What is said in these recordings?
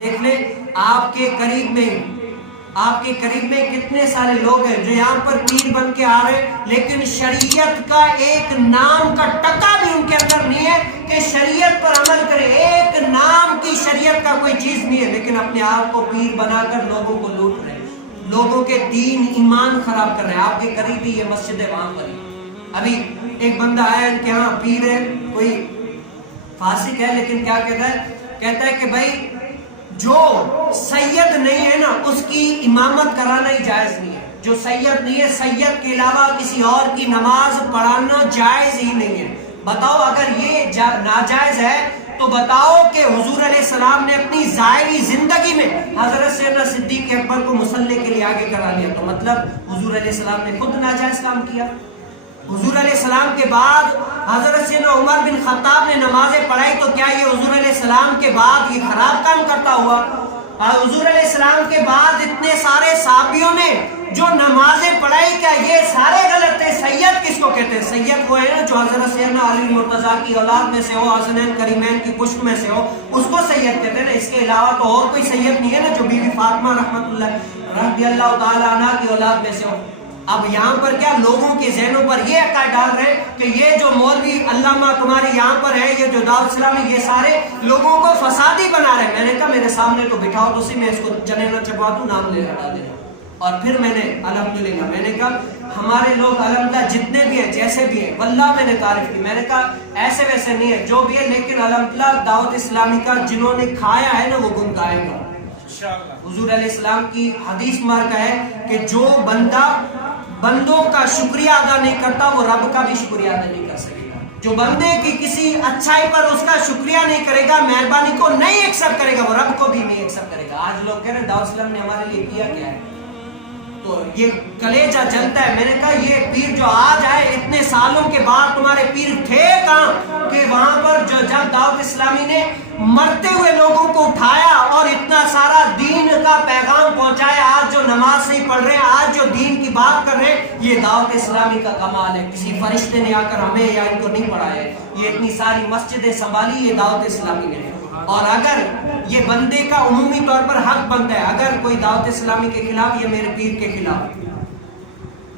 دیکھ لیں آپ کے قریب میں کتنے سارے لوگ ہیں جو یہاں پر پیر بن کے آ رہے ہیں، لیکن شریعت کا ایک نام کا ٹکا بھی ان کے اندر نہیں ہے کہ شریعت پر عمل کرے. ایک نام کی شریعت کا کوئی چیز نہیں ہے، لیکن اپنے آپ کو پیر بنا کر لوگوں کو لوٹ رہے ہیں، لوگوں کے دین ایمان خراب کر رہے ہیں. آپ کے قریب ہی یہ مسجد ہے، وہاں پر ہی ابھی ایک بندہ آیا ان کے ہاں، پیر ہے، کوئی فاسق ہے، لیکن کیا کہتا ہے کہ بھائی جو سید نہیں ہے نا اس کی امامت کرانا ہی جائز نہیں ہے. جو سید نہیں ہے، سید کے علاوہ کسی اور کی نماز پڑھانا جائز ہی نہیں ہے. بتاؤ اگر یہ ناجائز ہے تو بتاؤ کہ حضور علیہ السلام نے اپنی ظاہری زندگی میں حضرت سیدنا صدیق اکبر کو مصلی کے لیے آگے کرا لیا، تو مطلب حضور علیہ السلام نے خود ناجائز کام کیا. حضور علیہ السلام کے بعد حضرت سیدنا عمر بن خطاب نے نمازیں پڑھائی، تو کیا یہ حضور علیہ السلام کے بعد یہ خراب کام کرتا ہوا؟ حضور علیہ السلام کے بعد اتنے سارے صحابیوں نے جو نمازیں پڑھائی، کیا یہ سارے غلط تھے؟ سید کس کو کہتے ہیں؟ سید وہ ہے نا جو حضرت سیدنا علی مرتضیٰ کی اولاد میں سے ہو، حسنین کریمین کی پشت میں سے ہو، اس کو سید کہتے ہیں نا. اس کے علاوہ تو اور کوئی سید نہیں ہے نا جو بی بی فاطمہ رضی اللہ تعالیٰ عنہ کی اولاد میں سے ہو. اب یہاں پر کیا لوگوں کے ذہنوں پر یہ عقائد ڈال رہے ہیں کہ یہ جو مولوی علامہ تمہارے یہاں پر ہے، یہ جو دعوت اسلامی، یہ سارے لوگوں کو فسادی بنا رہے ہیں. میں نے کہا میرے سامنے تو بٹھاؤ تو میں اس کو جنے نہ چپا دوں، نام لے ہٹا دینا. اور پھر میں نے الحمدللہ میں نے کہا ہمارے لوگ الحمدللہ جتنے بھی ہیں جیسے بھی ہیں، واللہ میں نے تعریف کی. میں نے کہا ایسے ویسے نہیں ہے جو بھی ہے، لیکن الحمدللہ دعوت اسلامی کا جنہوں نے کھایا ہے نا وہ گن گائے گا. حضور علیہ السلام کی حدیث مبارکہ ہے کہ جو بندہ بندوں کا شکریہ ادا نہیں کرتا وہ رب کا بھی شکریہ ادا نہیں کر سکے گا. جو بندے کی کسی اچھائی پر اس کا شکریہ نہیں کرے گا، مہربانی کو نہیں ایکسپٹ کرے گا، وہ رب کو بھی نہیں ایکسپٹ کرے گا. آج لوگ کہہ رہے ہیں دعوت اسلام نے ہمارے لیے کیا کیا ہے، تو یہ کلیجہ جلتا ہے. میں نے کہا یہ پیر جو آج آئے اتنے سالوں کے بعد، تمہارے پیر تھے کہاں کہ وہاں پر جب دعوت اسلامی نے مرتے ہوئے لوگوں کو اٹھایا اور اتنا سارا دین کا پیغام پہنچایا، آج جو نماز نہیں پڑھ رہے ہیں، آج جو دین کی بات کر رہے ہیں، یہ دعوت اسلامی کا کمال ہے. کسی فرشتے نے آ کر ہمیں یا ان کو نہیں پڑھایا ہے. یہ اتنی ساری مسجدیں سنبھالی، یہ دعوت اسلامی نے. اور اگر یہ بندے کا عمومی طور پر حق بنتا ہے، اگر کوئی دعوت اسلامی کے خلاف، یہ میرے پیر کے خلاف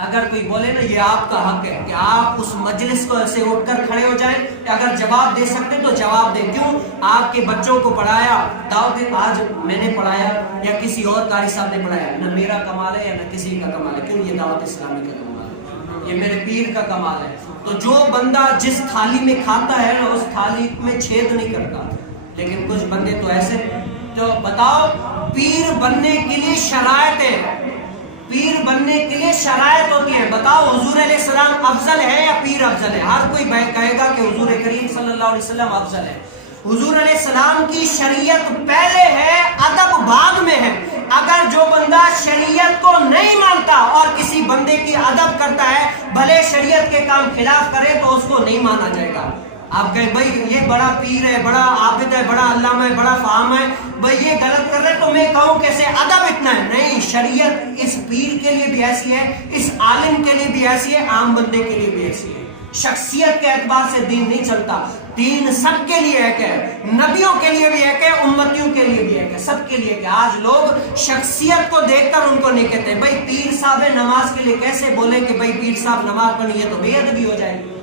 اگر کوئی بولے نا، یہ آپ کا حق ہے کہ آپ اس مجلس کو ایسے اٹھ کر کھڑے ہو جائیں کہ اگر جواب دے سکتے تو جواب دیں. کیوں؟ آپ کے بچوں کو پڑھایا، دعوت آج میں نے پڑھایا یا کسی اور قاری صاحب نے پڑھایا، نہ میرا کمال ہے یا نہ کسی کا کمال ہے. کیوں؟ یہ دعوت اسلامی کا کمال ہے، یہ میرے پیر کا کمال ہے. تو جو بندہ جس تھالی میں کھاتا ہے نا اس تھالی میں چھید نہیں کرتا. لیکن کچھ بندے تو ایسے. تو بتاؤ پیر بننے کے لیے شرائط ہے، پیر بننے کے لیے شرائط ہوتی ہے. بتاؤ حضور علیہ السلام افضل ہے یا پیر افضل ہے؟ ہر کوئی کہے گا کہ حضور کریم صلی اللہ علیہ وسلم افضل ہے. حضور علیہ السلام کی شریعت پہلے ہے، ادب بعد میں ہے. اگر جو بندہ شریعت کو نہیں مانتا اور کسی بندے کی ادب کرتا ہے، بھلے شریعت کے کام خلاف کرے تو اس کو نہیں مانا جائے گا. آپ کہیں بھائی یہ بڑا پیر ہے، بڑا عابد ہے، بڑا علامہ ہے، بڑا فاہم ہے، بھائی یہ غلط کر رہے تو میں کہوں کیسے ادب اتنا ہے؟ نہیں، شریعت اس پیر کے لیے بھی ایسی ہے، اس عالم کے لیے بھی ایسی ہے، عام بندے کے لیے بھی ایسی ہے. شخصیت کے اعتبار سے دین نہیں چلتا. دین سب کے لیے ایک ہے، نبیوں کے لیے بھی ایک ہے، امتیوں کے لیے بھی ایک ہے، سب کے لیے ایک ہے. آج لوگ شخصیت کو دیکھ کر ان کو نہیں کہتے بھائی پیر صاحب ہے نماز کے لیے. کیسے بولیں کہ بھائی پیر صاحب نماز پڑھی ہے تو بے ادبی ہو جائے گی.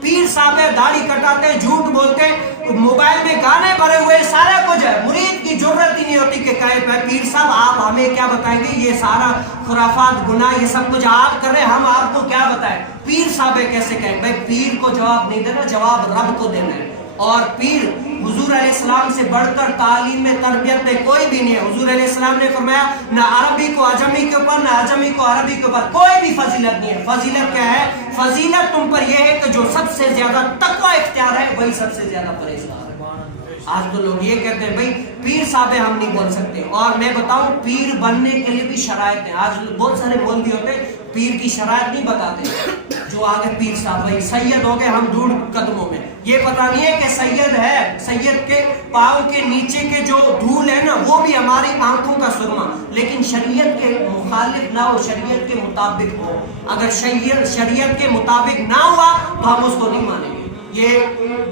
پیر صاحب ہے، داڑھی کٹاتے ہیں، جھوٹ بولتے ہیں، موبائل میں گانے بھرے ہوئے، سارا کچھ ہے. مرید کی ضرورت ہی نہیں ہوتی کہ کہے پیر صاحب آپ ہمیں کیا بتائیں گے، یہ سارا خرافات گناہ یہ سب کچھ آپ کر رہے ہیں، ہم آپ کو کیا بتائیں. پیر صاحب ہے کیسے کہیں؟ بھائی پیر کو جواب نہیں دینا، جواب رب کو دینا ہے. اور پیر حضور علیہ السلام سے بڑھ کر تعلیم میں تربیت میں کوئی بھی نہیں ہے. حضور علیہ السلام نے فرمایا نہ عربی کو عجمی کے اوپر، نہ عجمی کو عربی کے اوپر کوئی بھی فضیلت نہیں ہے. فضیلت کیا ہے؟ فضیلت تم پر یہ ہے کہ جو سب سے زیادہ تقوی اختیار ہے وہی سب سے زیادہ پرہیزگار ہے. آج تو لوگ یہ کہتے ہیں بھائی پیر صاحب ہے ہم نہیں بول سکتے. اور میں بتاؤں پیر بننے کے لیے بھی شرائط ہیں. آج بہت سارے مولوی ہوتے ہیں پیر کی شرائط نہیں بتاتے. جو آگے پیر صاحب بھائی سید ہو گئے ہم ڈھونڈ قدموں میں، یہ پتہ نہیں ہے کہ سید ہے، سید کے پاؤں کے نیچے کے جو دھول ہے نا وہ بھی ہماری آنکھوں کا سرما، لیکن شریعت کے مخالف نہ ہو، شریعت کے مطابق ہو. اگر شریعت کے مطابق نہ ہوا تو ہم اس کو نہیں مانیں گے. یہ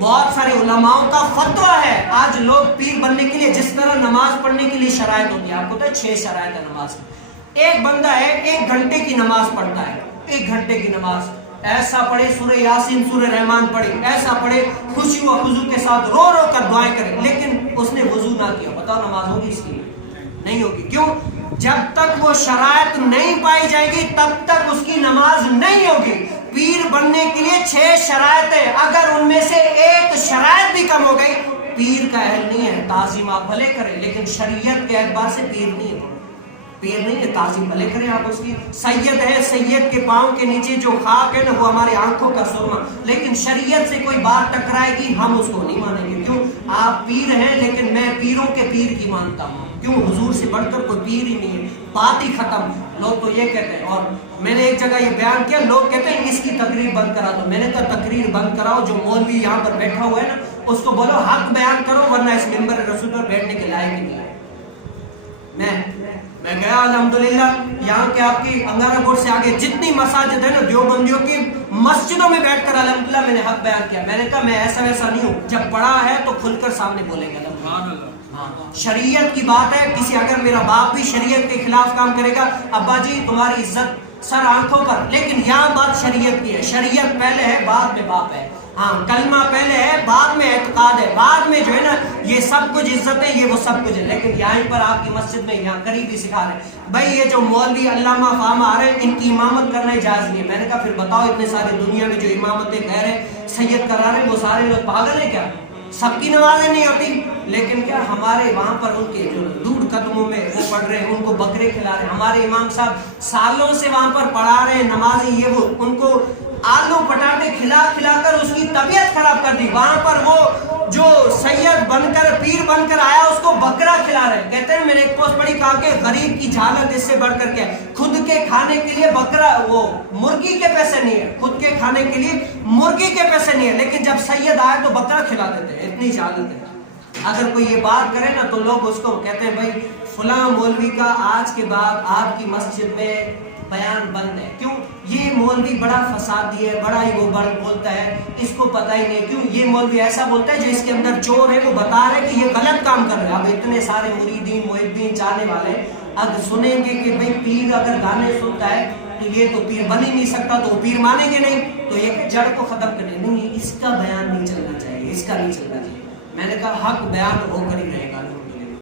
بہت سارے علماؤں کا فتویٰ ہے. آج لوگ پیر بننے کے لیے جس طرح نماز پڑھنے کے لیے شرائط ہوتی ہے، آپ کو پتہ ہے 6 شرائط ہے نماز کی. ایک بندہ ہے 1 گھنٹے کی نماز پڑھتا ہے، 1 گھنٹے کی نماز، ایسا پڑھے سورہ یاسین سورہ رحمان پڑھے، ایسا پڑھے خوشی و خضوع کے ساتھ رو رو کر دعائیں کرے، لیکن اس نے وضو نہ کیا، بتاؤ نماز ہوگی اس کی؟ نہیں ہوگی. کیوں؟ جب تک وہ شرائط نہیں پائی جائے گی تب تک اس کی نماز نہیں ہوگی. پیر بننے کے لیے 6 شرائط ہے، اگر ان میں سے ایک شرائط بھی کم ہو گئی پیر کا اہل نہیں ہے. تعظیم آپ بھلے کریں لیکن شریعت کے اعتبار سے پیر نہیں ہے، پیر نہیں ہے. تعظیم بھلے کریں آپ اس کی. سید ہے، سید کے پاؤں کے نیچے جو خاک ہے نا وہ ہماری آنکھوں کا سرما، لیکن شریعت سے کوئی بات ٹکرائے گی ہم اس کو نہیں مانیں گے. کیوں؟ آپ پیر ہیں لیکن میں پیروں کے پیر کی مانتا ہوں. کیوں؟ حضور سے بڑھ کر کوئی پیر ہی نہیں ہے، بات ہی ختم. لوگ تو یہ کہتے ہیں، اور میں نے ایک جگہ یہ بیان کیا، لوگ کہتے ہیں اس کی تقریر بند کرا دو. میں نے کہا تقریر بند کراؤ، جو مولوی یہاں پر بیٹھا ہوا ہے نا اس کو بولو حق بیان کرو، ورنہ اس منبر رسول پر بیٹھنے کے لائق نہیں ہے. میں گیا الحمدللہ یہاں کے آپ کی انگارہ بورڈ سے آگے جتنی مساجد ہے نا دیوبندیوں کی مسجدوں میں بیٹھ کر الحمدللہ میں نے حق بیان کیا. میں نے کہا میں ایسا ویسا نہیں ہوں، جب پڑھا ہے تو کھل کر سامنے بولیں گے. شریعت کی بات ہے. کسی اگر میرا باپ بھی شریعت کے خلاف کام کرے گا، ابا جی تمہاری عزت سر آنکھوں پر، لیکن یہاں بات شریعت کی ہے. شریعت پہلے ہے بعد میں باپ ہے. ہاں کلمہ پہلے ہے بعد میں اعتقاد ہے، بعد میں جو ہے نا یہ سب کچھ عزت ہے، یہ وہ سب کچھ ہے. لیکن یہاں پر آپ کی مسجد میں یہاں قریبی سکھا رہے ہیں بھائی یہ جو مولوی علامہ فاہمہ آ رہے ہیں ان کی امامت کرنا جائز نہیں ہے. میں نے کہا پھر بتاؤ اتنے سارے دنیا میں جو امامتیں کہہ رہے ہیں سید کرا رہے ہیں وہ سارے لوگ پاگل ہیں کیا؟ سب کی نمازیں نہیں ہوتی. لیکن کیا ہمارے وہاں پر ان کے جو دور قدموں میں وہ پڑھ رہے ہیں ان کو بکرے کھلا رہے ہیں. ہمارے امام صاحب سالوں سے وہاں پر پڑھا رہے ہیں نمازیں، یہ وہ ان کو آلو پٹاٹے کھلا کھلا کر اس کی طبیعت خراب کر دی. وہاں پر وہ جو سید بن کر پیر بن کر آیا اس کو بکرا کھلا رہے ہیں. کہتے ہیں میں نے ایک پوسٹ پڑھی کہا کہ غریب کی جہالت اس سے بڑھ کر کیا ہے، خود کے کھانے کے لیے بکرا وہ مرغی کے پیسے نہیں ہے، خود کے کھانے کے لیے مرغی کے پیسے نہیں ہے، لیکن جب سید آئے تو بکرا کھلا دیتے ہیں. اتنی جہالت ہے. اگر کوئی یہ بات کرے نا تو لوگ اس کو کہتے ہیں بھائی فلاں مولوی کا آج کے بعد آپ کی مسجد میں بیان بند ہے. کیوں؟ یہ مولوی بڑا فسادی ہے، بڑا ہی وہ بولتا ہے، اس کو پتہ ہی نہیں. کیوں؟ یہ مولوی ایسا بولتا ہے جو اس کے اندر چور ہے وہ بتا رہے کہ یہ غلط کام کر رہے ہیں. اب اتنے سارے مریدین محبین چاہنے والے اب سنیں گے کہ بھئی پیر اگر گانے سنتا ہے تو یہ تو پیر بن ہی نہیں سکتا، تو وہ پیر مانیں گے نہیں. تو یہ جڑ کو ختم کرنے نہیں، اس کا بیان نہیں چلنا چاہیے، اس کا نہیں چلنا چاہیے. میں نے کہا حق بیان ہو کر ہی رہے گا.